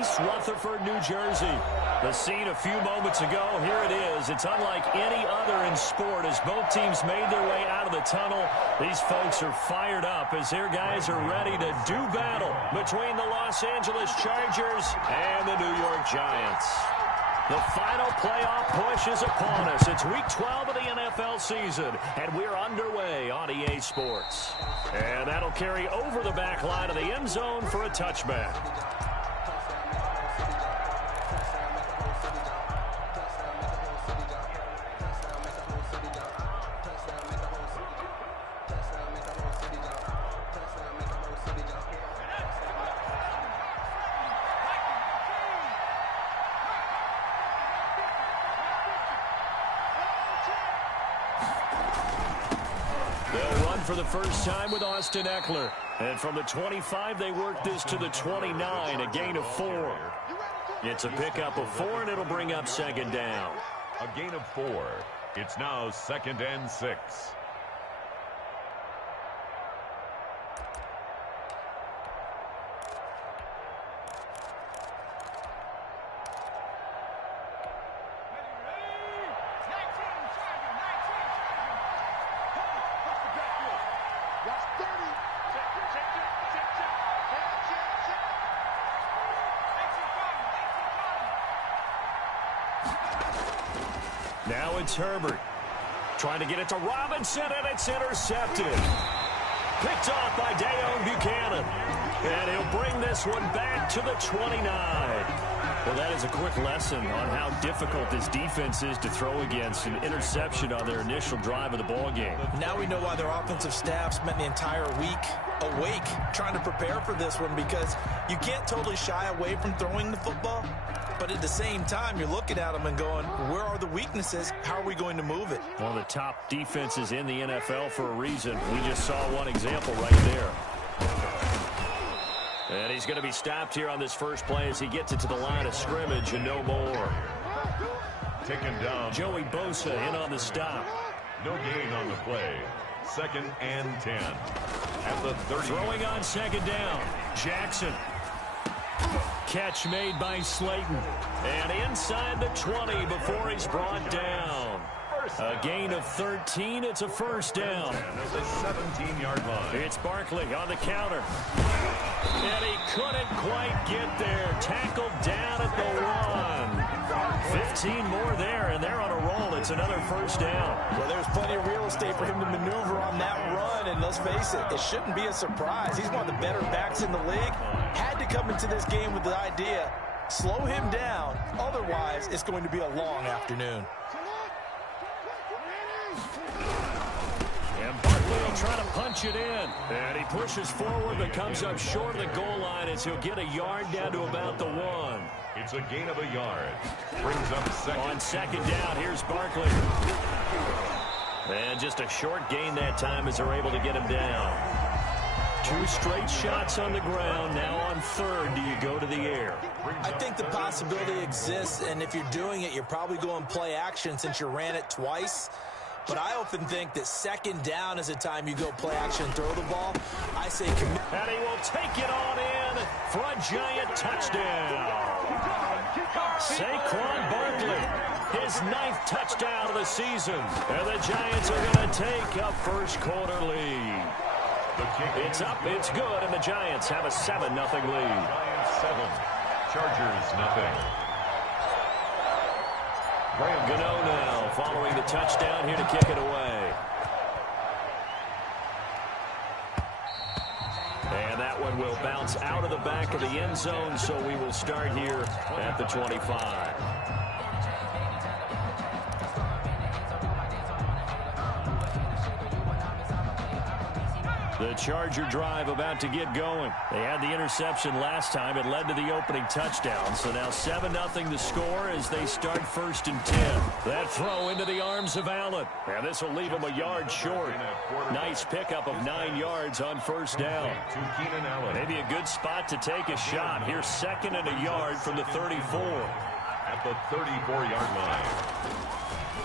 East Rutherford, New Jersey. The scene a few moments ago, here it is. It's unlike any other in sport as both teams made their way out of the tunnel. These folks are fired up as their guys are ready to do battle between the Los Angeles Chargers and the New York Giants. The final playoff push is upon us. It's Week 12 of the NFL season, and we're underway on EA Sports. And that'll carry over the back line of the end zone for a touchback. For the first time with Austin Eckler. And from the 25, they work this to the 29, a gain of 4. It's a pickup of 4, and it'll bring up second down. A gain of 4. It's now 2nd and 6. Now it's Herbert. Trying to get it to Robinson, and it's intercepted. Picked off by Deone Buchanan. And he'll bring this one back to the 29. Well, that is a quick lesson on how difficult this defense is to throw against. An interception on their initial drive of the ballgame. Now we know why their offensive staff spent the entire week awake trying to prepare for this one, because you can't totally shy away from throwing the football. But at the same time, you're looking at them and going, where are the weaknesses? How are we going to move it? One of the top defenses in the NFL for a reason. We just saw one example right there. And he's going to be stopped here on this first play as he gets it to the line of scrimmage and no more. Taken down. Joey Bosa in on the stop. No gain on the play. 2nd and 10. At the 30. Throwing on second down. Jackson. Catch made by Slayton. And inside the 20 before he's brought down. A gain of 13. It's a first down. At the 17-yard line. It's Barkley on the counter. And he couldn't quite get there. Tackled down at the 1. 15 more there, and they're on a roll. It's another first down. Well, there's plenty of real estate for him to maneuver on that run, and let's face it, it shouldn't be a surprise. He's one of the better backs in the league. Had to come into this game with the idea, slow him down, otherwise it's going to be a long afternoon. And Barkley will try to punch it in. And he pushes forward but comes up short of the goal line as he'll get a yard down to about the 1. It's a gain of a yard. Brings up second. On second down, here's Barkley. And just a short gain that time as they're able to get him down. 2 straight shots on the ground. Now on third, do you go to the air? I think the possibility exists, and if you're doing it, you're probably going play action since you ran it twice. But I often think that second down is a time you go play action and throw the ball. I say commit. And he will take it on in for a giant touchdown. Saquon Barkley, his 9th touchdown of the season. And the Giants are going to take a first quarter lead. It's up, it's good, and the Giants have a 7-0 lead. Giants 7, Chargers nothing. Gano now following the touchdown here to kick it away. And that one will bounce out of the back of the end zone, so we will start here at the 25. The Charger drive about to get going. They had the interception last time. It led to the opening touchdown. So now 7-0 the score as they start 1st and 10. That throw into the arms of Allen. And this will leave him a yard short. Nice pickup of 9 yards on first down. Maybe a good spot to take a shot. Here's 2nd and a yard from the 34. At the 34-yard line.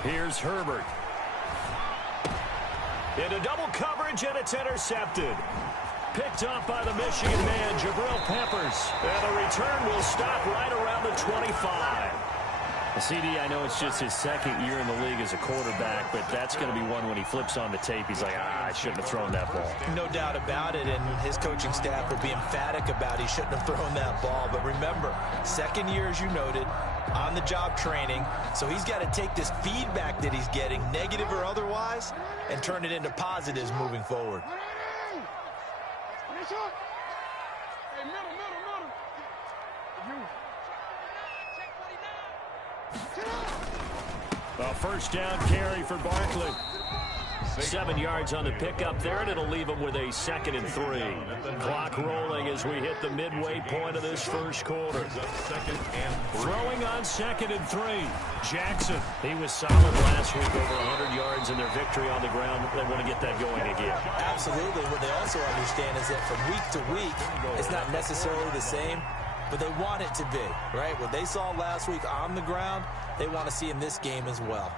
Here's Herbert. Into double coverage, and it's intercepted. picked off by the Michigan man, Jabril Peppers. And the return will stop right around the 25. CD, I know it's just his second year in the league as a quarterback, but that's going to be one when he flips on the tape. He's like, I shouldn't have thrown that ball. No doubt about it, and his coaching staff will be emphatic about he shouldn't have thrown that ball. But remember, second year, as you noted, on-the-job training, so he's got to take this feedback that he's getting, negative or otherwise, and turn it into positives moving forward. A first down carry for Barkley. 7 yards on the pickup there, and it'll leave him with a 2nd and 3. Clock rolling as we hit the midway point of this first quarter. Throwing on 2nd and 3. Jackson, he was solid last week, over 100 yards in their victory on the ground. They want to get that going again. Absolutely. What they also understand is that from week to week, it's not necessarily the same, but they want it to be, right? What they saw last week on the ground, they want to see in this game as well.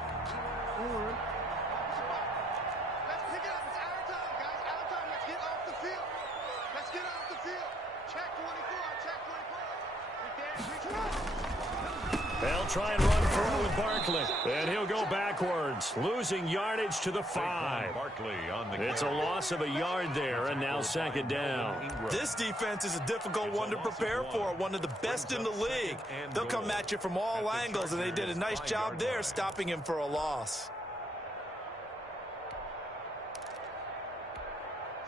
They'll try and run forward with Barkley, and he'll go backwards, losing yardage to the 5. It's a loss of a yard there, and now 2nd down. This defense is a difficult one to prepare for, one of the best in the league. They'll come at you from all angles, and they did a nice job there stopping him for a loss.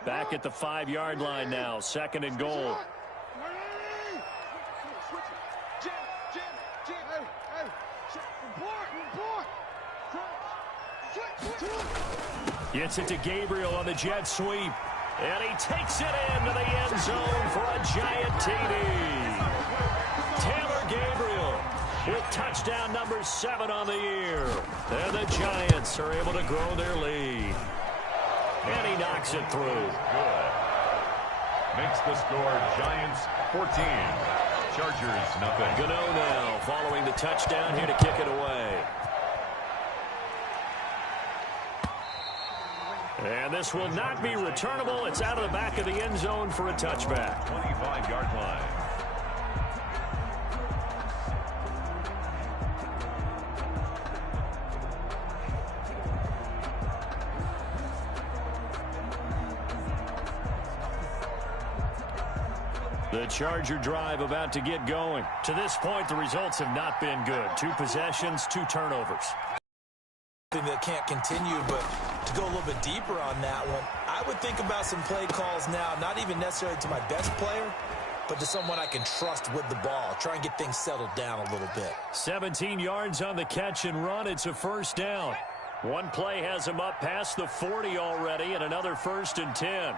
Back at the 5-yard line now, 2nd and goal. Gets it to Gabriel on the jet sweep. And he takes it into the end zone for a giant TD. Taylor Gabriel with touchdown number 7 on the year. And the Giants are able to grow their lead. And he knocks it through. Good. Makes the score Giants 14. Chargers nothing. Gano now following the touchdown here to kick it away. And this will not be returnable. It's out of the back of the end zone for a touchback. 25-yard line. The Charger drive about to get going. To this point, the results have not been good. 2 possessions, 2 turnovers. That can't continue, but to go a little bit deeper on that one, I would think about some play calls now, not even necessarily to my best player, but to someone I can trust with the ball. Try and get things settled down a little bit. 17 yards on the catch and run. It's a first down. One play has him up past the 40 already, and another 1st and 10.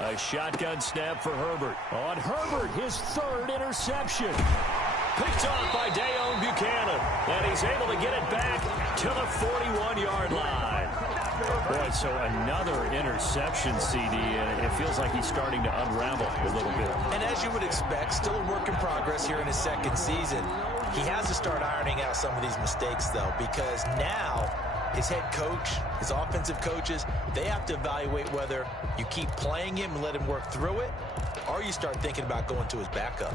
A shotgun snap for Herbert. On Herbert, his 3rd interception. Picked off by Dayon Buchanan. And he's able to get it back to the 41-yard line. Boy, so another interception, CD, and it feels like he's starting to unravel a little bit. And as you would expect, still a work in progress here in his 2nd season. He has to start ironing out some of these mistakes, though, because now his head coach, his offensive coaches, they have to evaluate whether you keep playing him and let him work through it, or you start thinking about going to his backup.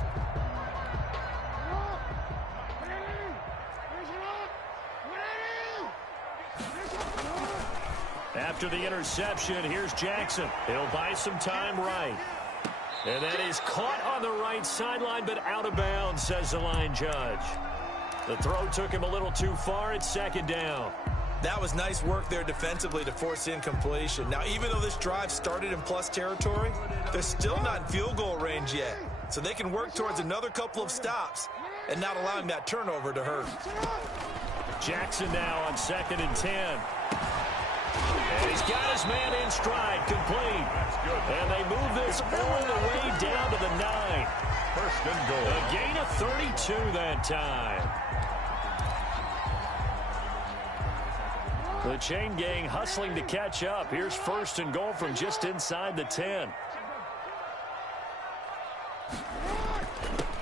After the interception, here's Jackson. He'll buy some time right. And that is caught on the right sideline, but out of bounds, says the line judge. The throw took him a little too far. It's 2nd down. That was nice work there defensively to force incompletion. Now, even though this drive started in plus territory, they're still not in field goal range yet. So they can work towards another couple of stops and not allowing that turnover to hurt. Jackson now on 2nd and 10. And he's got his man in stride, complete. And they move this all the way down to the 9. 1st and goal. A gain of 32 that time. The chain gang hustling to catch up. Here's 1st and goal from just inside the 10.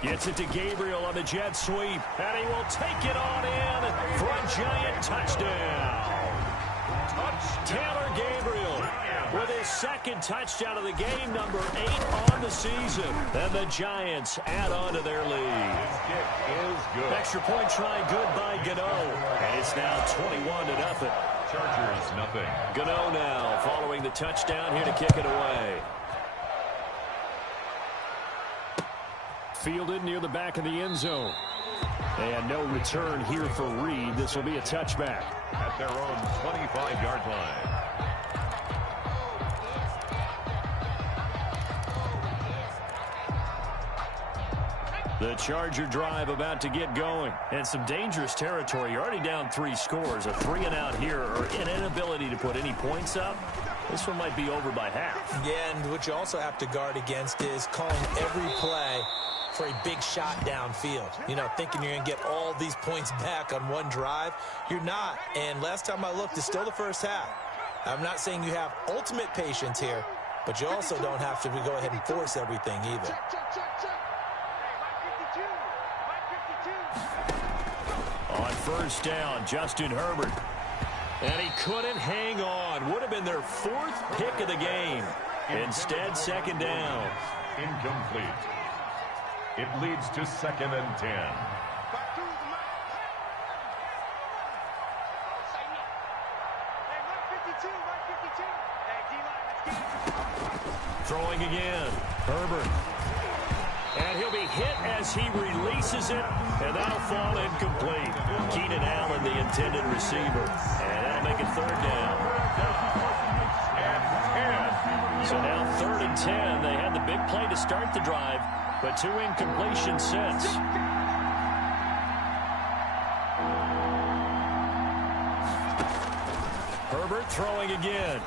Gets it to Gabriel on the jet sweep. And he will take it on in for a giant touchdown. Taylor Gabriel with his second touchdown of the game, number 8 on the season. And the Giants add on to their lead. His kick is good. Extra point try good by Gano. And it's now 21-0. Chargers, nothing. Gano now following the touchdown here to kick it away. Fielded near the back of the end zone. And no return here for Reed. This will be a touchback. At their own 25-yard line. The Charger drive about to get going. And some dangerous territory. You're already down 3 scores. A 3-and-out here or an inability to put any points up. This one might be over by half. Yeah, and what you also have to guard against is calling every play for a big shot downfield. You know, thinking you're going to get all these points back on one drive. You're not. And last time I looked, it's still the first half. I'm not saying you have ultimate patience here, but you also don't have to go ahead and force everything either. On first down, Justin Herbert. And he couldn't hang on. Would have been their 4th pick of the game. Instead, second down. Incomplete. It leads to 2nd and 10. Throwing again. Herbert. And he'll be hit as he releases it. And that'll fall incomplete. Keenan Allen, the intended receiver. And that'll make it 3rd down. So now 3rd and 10. They had the big play to start the drive, but 2 incompletions since. Herbert throwing again.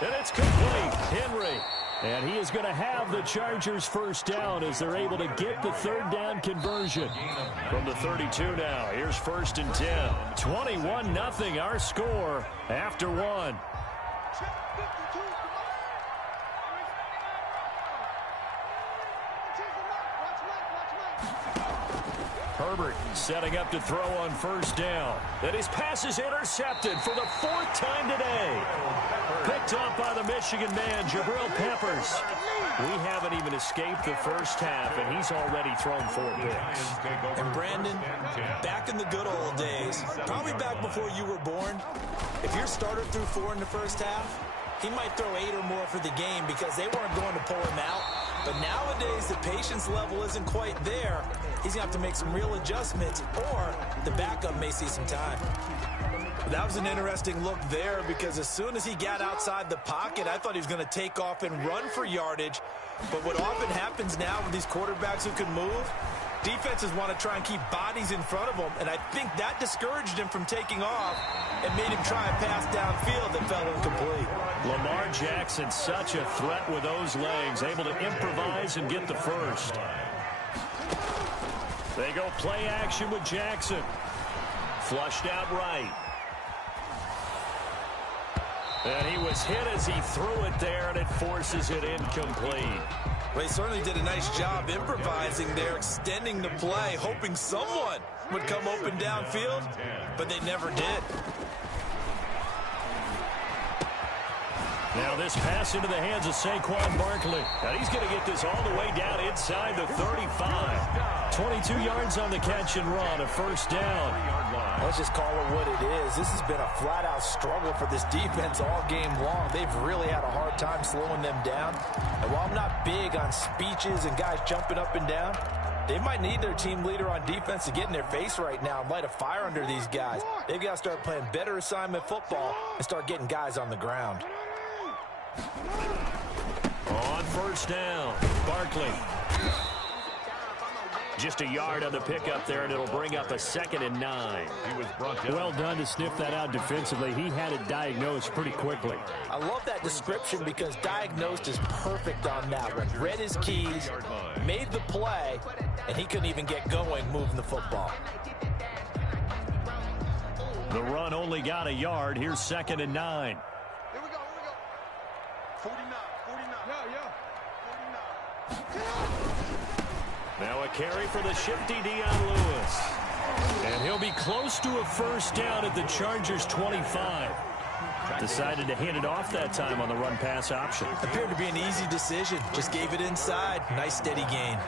And it's complete. Henry. And he is going to have the Chargers first down as they're able to get the 3rd down conversion. From the 32 now, here's 1st and 10. 21-0 our score after 1. Herbert setting up to throw on first down. And his pass is intercepted for the 4th time today. Picked up by the Michigan man, Jabril Peppers. We haven't even escaped the first half, and he's already thrown 4 picks. And Brandon, back in the good old days, probably back before you were born, if your starter threw 4 in the first half, he might throw 8 or more for the game because they weren't going to pull him out. But nowadays, the patience level isn't quite there. He's going to have to make some real adjustments, or the backup may see some time. That was an interesting look there because as soon as he got outside the pocket, I thought he was going to take off and run for yardage. But what often happens now with these quarterbacks who can move, defenses want to try and keep bodies in front of them, and I think that discouraged him from taking off and made him try a pass downfield that fell incomplete. Lamar Jackson, such a threat with those legs, able to improvise and get the first. They go play action with Jackson. Flushed out right. And he was hit as he threw it there, and it forces it incomplete. Well, he certainly did a nice job improvising there, extending the play, hoping someone would come open downfield, but they never did. Now this pass into the hands of Saquon Barkley. And he's going to get this all the way down inside the 35. 22 yards on the catch and run, a first down. Let's just call it what it is. This has been a flat-out struggle for this defense all game long. They've really had a hard time slowing them down. And while I'm not big on speeches and guys jumping up and down, they might need their team leader on defense to get in their face right now and light a fire under these guys. They've got to start playing better assignment football and start getting guys on the ground. On first down, Barkley. Just a yard on the pickup there, and it'll bring up a 2nd and 9. He was brought down. Well done to sniff that out defensively. He had it diagnosed pretty quickly. I love that description because diagnosed is perfect on that one. Read his keys, made the play, and he couldn't even get going moving the football. The run only got a yard. Here's 2nd and 9. Here we go. 49. Yeah. 49. Now a carry for the shifty Dion Lewis. And he'll be close to a first down at the Chargers 25. Decided to hand it off that time on the run-pass option. Appeared to be an easy decision. Just gave it inside. Nice steady gain.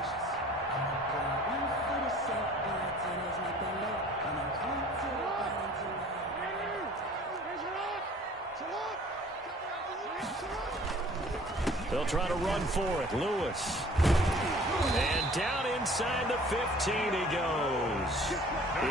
They'll try to run for it. Lewis. And down inside the 15 he goes.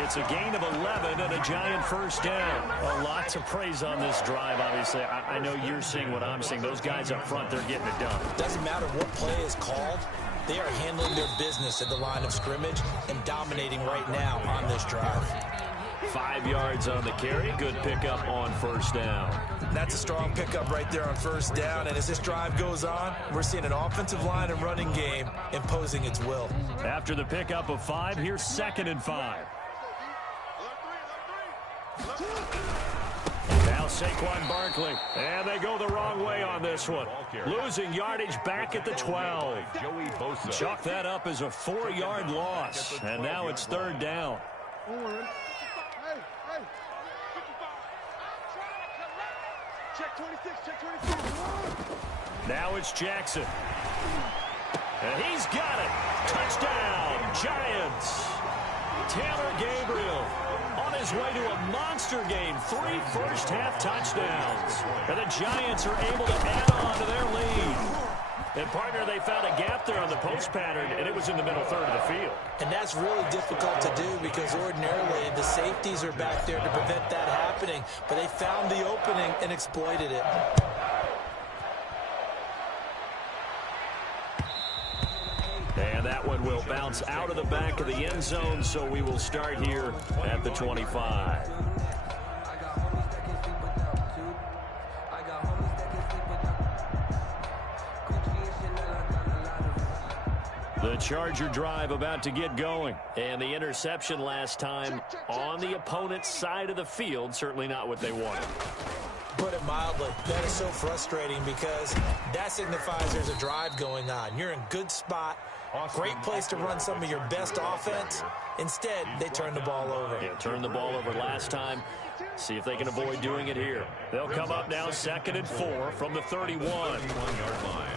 It's a gain of 11 and a giant first down. A lot to praise on this drive, obviously. I know you're seeing what I'm seeing. Those guys up front, they're getting it done. Doesn't matter what play is called. They are handling their business at the line of scrimmage and dominating right now on this drive. 5 yards on the carry. Good pickup on first down. That's a strong pickup right there on first down. And as this drive goes on, we're seeing an offensive line and running game imposing its will. After the pickup of 5, here's 2nd and 5. Now Saquon Barkley. And they go the wrong way on this one. Losing yardage back at the 12. Chalk that up as a 4-yard loss. And now it's 3rd down. Check 26, check 26. Now it's Jackson. And he's got it. Touchdown, Giants. Taylor Gabriel on his way to a monster game. 3 first-half touchdowns. And the Giants are able to add on to their lead. And, partner, they found a gap there on the post pattern, and it was in the middle third of the field. And that's really difficult to do because ordinarily the safeties are back there to prevent that happening. But they found the opening and exploited it. And that one will bounce out of the back of the end zone, so we will start here at the 25. The Charger drive about to get going. And the interception last time on the opponent's side of the field, certainly not what they wanted. Put it mildly, that is so frustrating because that signifies there's a drive going on. You're in a good spot, great place to run some of your best offense. Instead, they turn the ball over. Yeah, turned the ball over last time. See if they can avoid doing it here. They'll come up now 2nd and 4 from the 31. 31-yard line.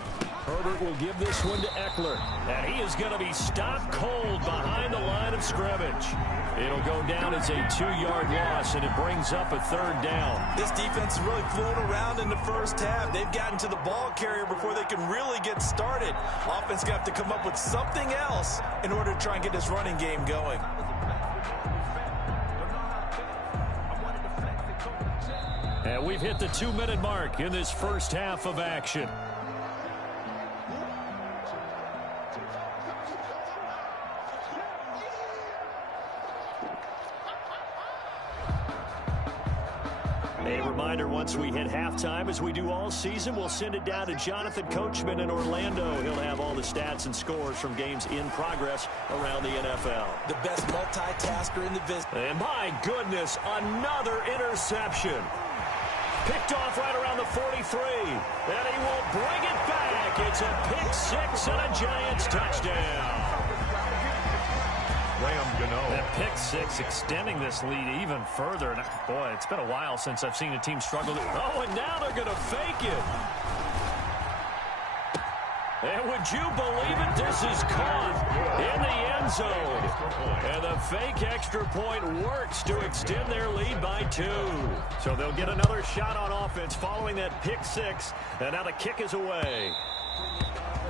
Herbert will give this one to Eckler. And he is going to be stopped cold behind the line of scrimmage. It'll go down as a 2-yard loss, and it brings up a 3rd down. This defense has really flown around in the first half. They've gotten to the ball carrier before they can really get started. Offense got to come up with something else in order to try and get this running game going. And we've hit the 2-minute mark in this first half of action. A reminder, once we hit halftime, as we do all season, we'll send it down to Jonathan Coachman in Orlando. He'll have all the stats and scores from games in progress around the NFL. The best multitasker in the business. And my goodness, another interception. Picked off right around the 43. And he will bring it back. It's a pick 6 and a Giants touchdown. That pick 6 extending this lead even further. And boy, it's been a while since I've seen a team struggle. Oh, and now they're going to fake it. And would you believe it? This is caught in the end zone. And the fake extra point works to extend their lead by 2. So they'll get another shot on offense following that pick 6. And now the kick is away.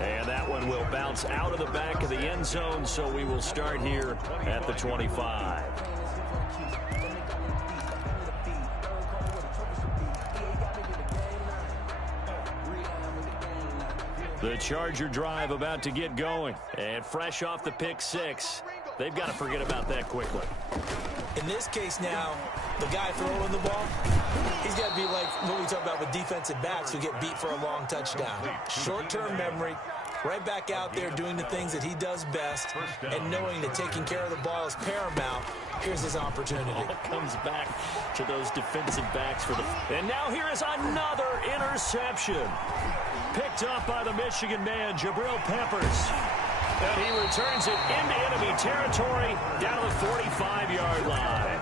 And that one will bounce out of the back of the end zone, so we will start here at the 25. The Charger drive about to get going. And fresh off the pick 6, they've got to forget about that quickly. In this case now, the guy throwing the ball, he's got to be like what we talk about with defensive backs who get beat for a long touchdown. Short-term memory, right back out there doing the things that he does best, and knowing that taking care of the ball is paramount. Here's his opportunity. All comes back to those defensive backs for the... And now here is another interception. Picked up by the Michigan man, Jabril Peppers. And he returns it into enemy territory down to the 45-yard line.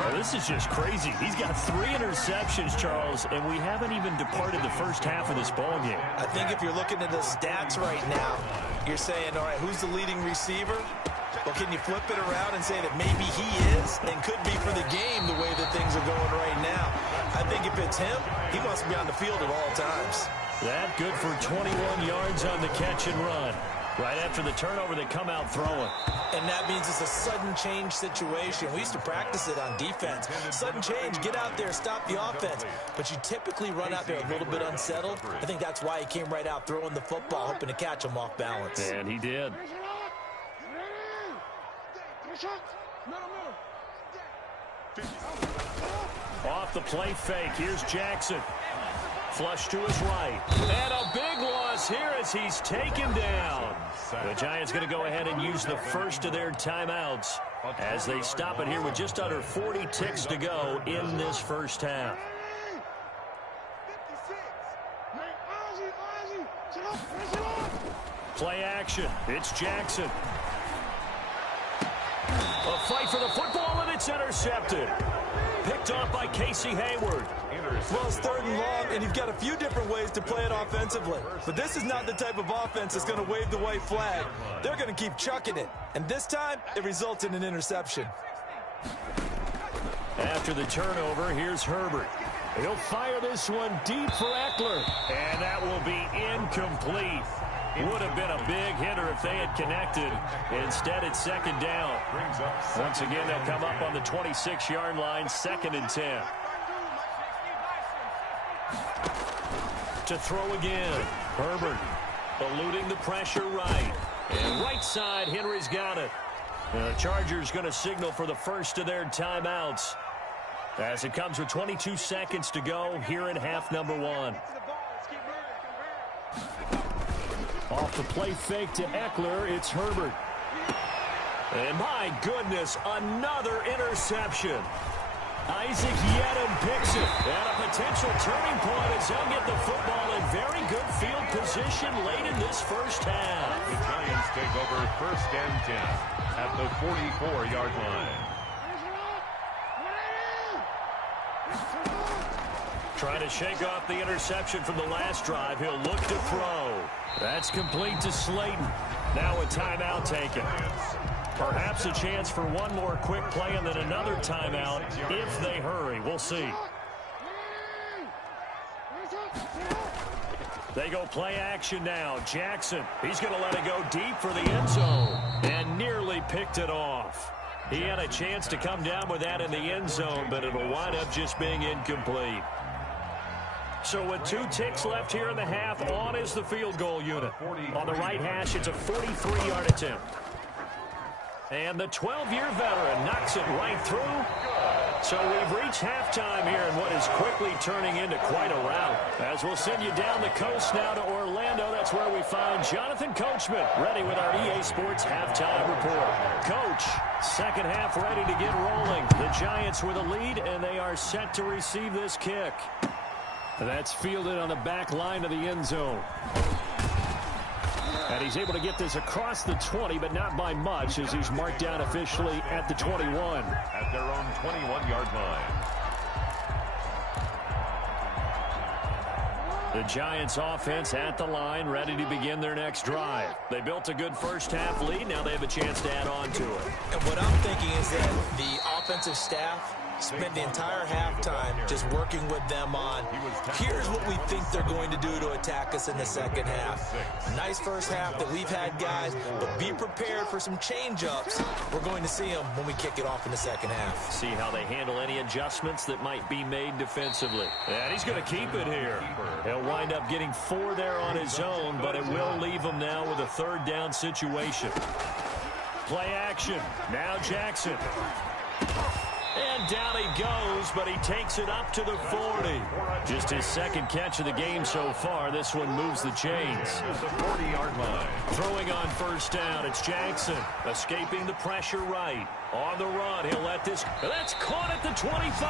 Well, this is just crazy. He's got 3 interceptions, Charles, and we haven't even departed the first half of this ball game. I think if you're looking at the stats right now, you're saying, all right, who's the leading receiver? Well, can you flip it around and say that maybe he is and could be for the game the way that things are going right now? I think if it's him, he must be on the field at all times. That good for 21 yards on the catch and run. Right after the turnover, they come out throwing. And that means it's a sudden change situation. We used to practice it on defense. Sudden change, get out there, stop the offense. But you typically run out there a little bit unsettled. I think that's why he came right out throwing the football, hoping to catch him off balance. And he did. Off the play fake, here's Jackson. Flush to his right. And a big loss here as he's taken down. The Giants going to go ahead and use the first of their timeouts as they stop it here with just under 40 ticks to go in this first half. Play action. It's Jackson. A fight for the football, and it's intercepted. Picked off by Casey Hayward. Well, it's 3rd and long, and you've got a few different ways to play it offensively. But this is not the type of offense that's going to wave the white flag. They're going to keep chucking it. And this time, it results in an interception. After the turnover, here's Herbert. He'll fire this one deep for Eckler. And that will be incomplete. Would have been a big hitter if they had connected. Instead, it's 2nd down. Once again, they'll come up on the 26-yard line, 2nd and 10. To throw again. Herbert eluding the pressure right. And right side, Henry's got it. The Chargers going to signal for the first of their timeouts as it comes with 22 seconds to go here in half number 1. Off the play fake to Eckler, it's Herbert. And my goodness, another interception. Isaac Yedem picks it. And a potential turning point as he'll get the football in very good field position late in this first half. The Giants take over 1st and 10 at the 44-yard line. Trying to shake off the interception from the last drive. He'll look to throw. That's complete to Slayton. Now a timeout taken. Perhaps a chance for one more quick play and then another timeout if they hurry. We'll see. They go play action now. Jackson, he's going to let it go deep for the end zone and nearly picked it off. He had a chance to come down with that in the end zone, but it'll wind up just being incomplete. So with 2 ticks left here in the half, on is the field goal unit. On the right hash, it's a 43-yard attempt. And the 12-year veteran knocks it right through. So we've reached halftime here in what is quickly turning into quite a rout. As we'll send you down the coast now to Orlando. That's where we find Jonathan Coachman ready with our EA Sports halftime report. Coach, second half ready to get rolling. The Giants with a lead, and they are set to receive this kick. That's fielded on the back line of the end zone. And he's able to get this across the 20, but not by much, as he's marked down officially at the 21. At their own 21-yard line. The Giants offense at the line, ready to begin their next drive. They built a good first half lead. Now they have a chance to add on to it. And what I'm thinking is that the offensive staff spent the entire halftime just working with them on, here's what we think they're going to do to attack us in the second half. Nice first half that we've had, guys, but be prepared for some change-ups. We're going to see them when we kick it off in the second half. See how they handle any adjustments that might be made defensively. And he's going to keep it here. He'll wind up getting 4 there on his own, but it will leave him now with a 3rd down situation. Play action. Now Jackson. And down he goes, but he takes it up to the 40. Just his 2nd catch of the game so far. This one moves the chains. The 40-yard line. Throwing on first down, it's Jackson. Escaping the pressure right. On the run, he'll let this. That's caught at the 25.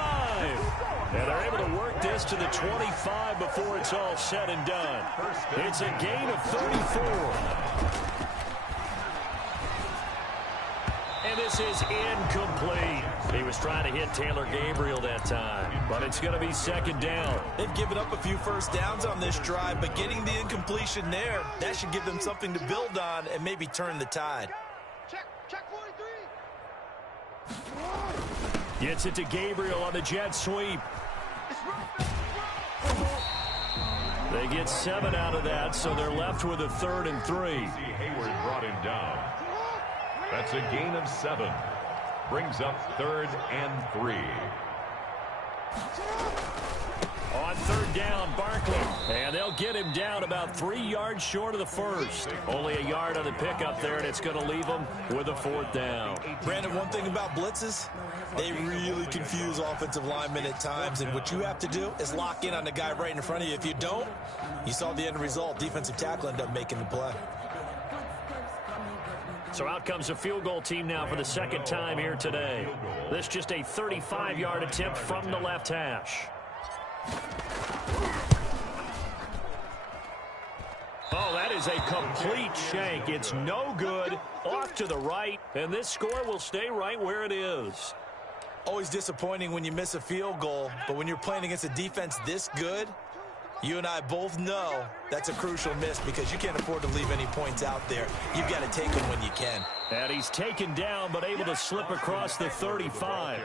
And they're able to work this to the 25 before it's all said and done. It's a gain of 34. And this This is incomplete. He was trying to hit Taylor Gabriel that time, but it's going to be second down. They've given up a few first downs on this drive, but getting the incompletion there, that should give them something to build on and maybe turn the tide. Check 43. Gets it to Gabriel on the jet sweep. They get 7 out of that, so they're left with a 3rd and 3. Hayward brought him down. That's a gain of 7. Brings up 3rd and 3. On 3rd down, Barkley. And they'll get him down about 3 yards short of the first. Only a yard on the pickup there, and it's going to leave them with a 4th down. Brandon, one thing about blitzes, they really confuse offensive linemen at times, and what you have to do is lock in on the guy right in front of you. If you don't, you saw the end result. Defensive tackle ended up making the play. So out comes a field goal team now for the second time here today. This just a 35-yard attempt from the left hash. Oh, that is a complete shank. It's no good. Off to the right, and this score will stay right where it is. Always disappointing when you miss a field goal, but when you're playing against a defense this good, you and I both know that's a crucial miss because you can't afford to leave any points out there. You've got to take them when you can. And he's taken down, but able to slip across the 35.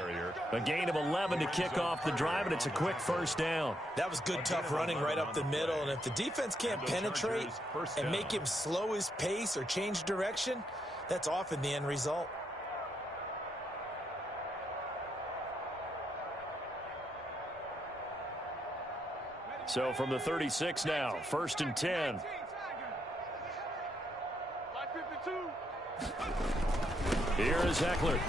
A gain of 11 to kick off the drive, and it's a quick first down. That was good, tough running right up the middle, and if the defense can't penetrate and make him slow his pace or change direction, that's often the end result. So from the 36 now, 1st and 10. Here is Eckler.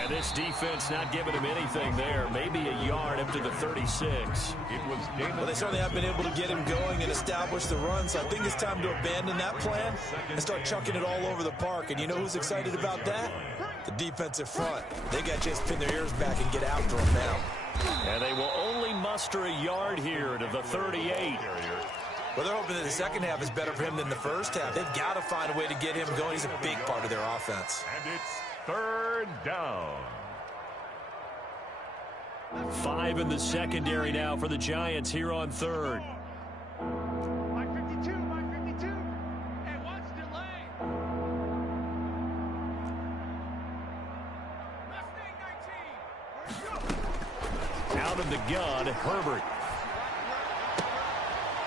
And this defense not giving him anything there. Maybe a yard up to the 36. Well, they certainly have been able to get him going and establish the run, so I think it's time to abandon that plan and start chucking it all over the park. And you know who's excited about that? The defensive front. They got a chance to pin their ears back and get after him now. And they will only muster a yard here to the 38. Well, they're hoping that the second half is better for him than the first half. They've got to find a way to get him going. He's a big part of their offense. And it's 3rd down. 5 in the secondary now for the Giants here on 3rd. Mike 52. Hey, watch the lane. Mustang 19. Out of the gun, Herbert.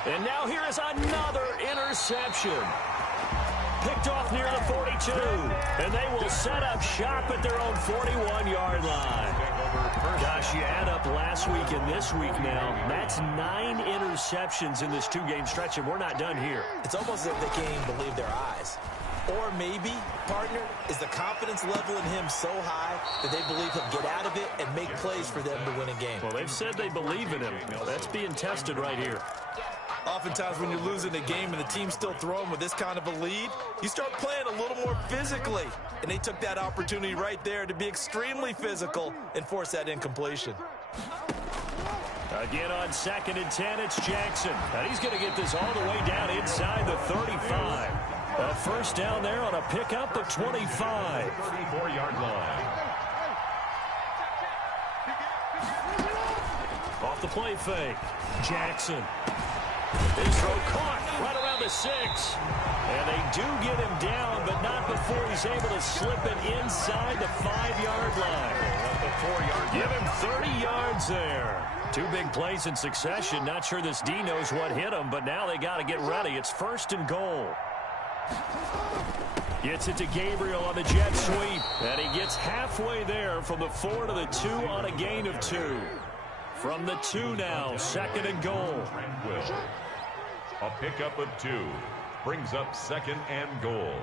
And now here is another interception. Picked off near the 42. And they will set up shop at their own 41-yard line. Gosh, you add up last week and this week now. That's 9 interceptions in this 2-game stretch, and we're not done here. It's almost as if they can't even believe their eyes. Or maybe, partner, is the confidence level in him so high that they believe he'll get out of it and make plays for them to win a game. Well, they've said they believe in him. That's being tested right here. Oftentimes when you're losing a game and the team's still throwing with this kind of a lead, you start playing a little more physically. And they took that opportunity right there to be extremely physical and force that incompletion. Again on 2nd and 10, it's Jackson. And he's going to get this all the way down inside the 35. A first down there on a pickup of 25. 34-yard line. Off the play fake. Jackson. His throw caught right around the 6. And they do get him down, but not before he's able to slip it inside the 5-yard line. Give him 30 yards there. 2 big plays in succession. Not sure this D knows what hit him, but now they got to get ready. It's 1st and goal. Gets it to Gabriel on the jet sweep. And he gets halfway there from the 4 to the 2 on a gain of 2. From the 2 now, 2nd and goal. A pickup of 2 brings up 2nd and goal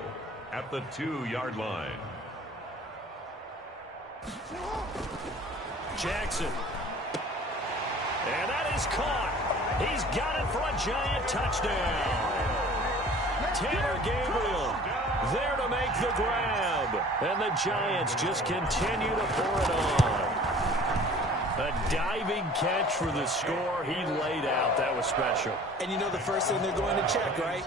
at the 2-yard line. Jackson. And that is caught. He's got it for a giant touchdown. Taylor Gabriel there to make the grab. And the Giants just continue to pour it on. A diving catch for the score. He laid out. That was special. And you know the first thing they're going to check, right?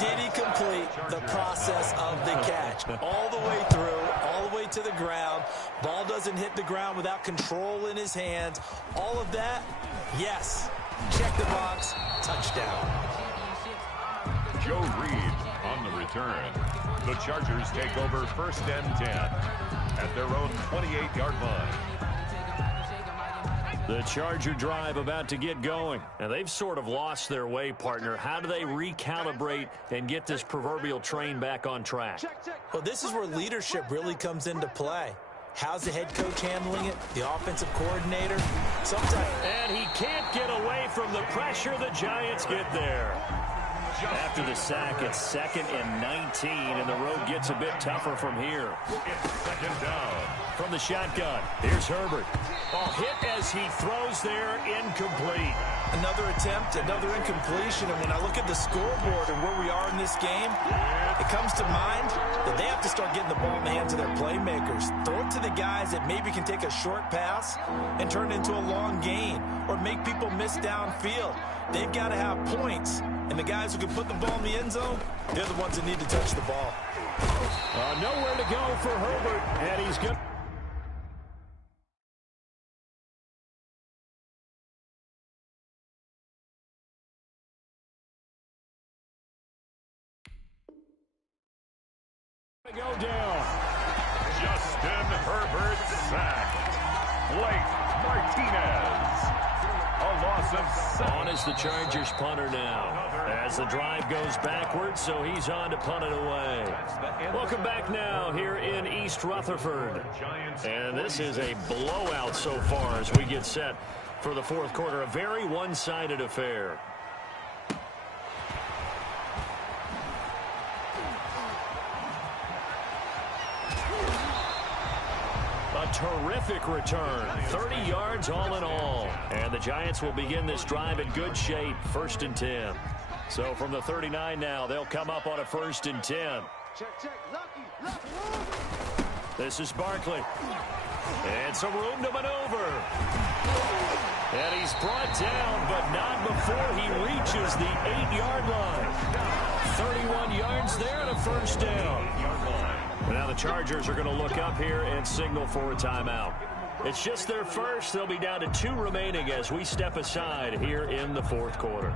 Did he complete the process of the catch? All the way through, all the way right to the ground. Ball doesn't hit the ground without control in his hands. All of that, yes. Check the box. Touchdown. Joe Reed on the return. The Chargers take over 1st and 10 at their own 28-yard line. The Charger drive about to get going. Now, they've sort of lost their way, partner. How do they recalibrate and get this proverbial train back on track? Well, this is where leadership really comes into play. How's the head coach handling it? The offensive coordinator? Sometimes. And he can't get away from the pressure. The Giants get there. After the sack, it's 2nd and 19, and the road gets a bit tougher from here. It's 2nd down. From the shotgun, here's Herbert. Oh, hit as he throws there, incomplete. Another attempt, another incompletion, and when I look at the scoreboard and where we are in this game, it comes to mind that they have to start getting the ball in the hands of their playmakers. Throw it to the guys that maybe can take a short pass and turn it into a long gain or make people miss downfield. They've got to have points, and the guys who can put the ball in the end zone, they're the ones that need to touch the ball. Nowhere to go for Herbert, and he's good. Go down. Justin Herbert sacked. Blake Martinez. A loss of 7. On is the Chargers punter now. As the drive goes backwards, so he's on to punt it away. Welcome back now here in East Rutherford. And this is a blowout so far as we get set for the 4th quarter. A very one-sided affair. A terrific return. 30 yards all in all. And the Giants will begin this drive in good shape. 1st and 10. So from the 39 now, they'll come up on a 1st and 10. This is Barkley. And some room to maneuver. And he's brought down, but not before he reaches the 8-yard line. 31 yards there and a 1st down. Now the Chargers are going to look up here and signal for a timeout. It's just their first. They'll be down to 2 remaining as we step aside here in the 4th quarter.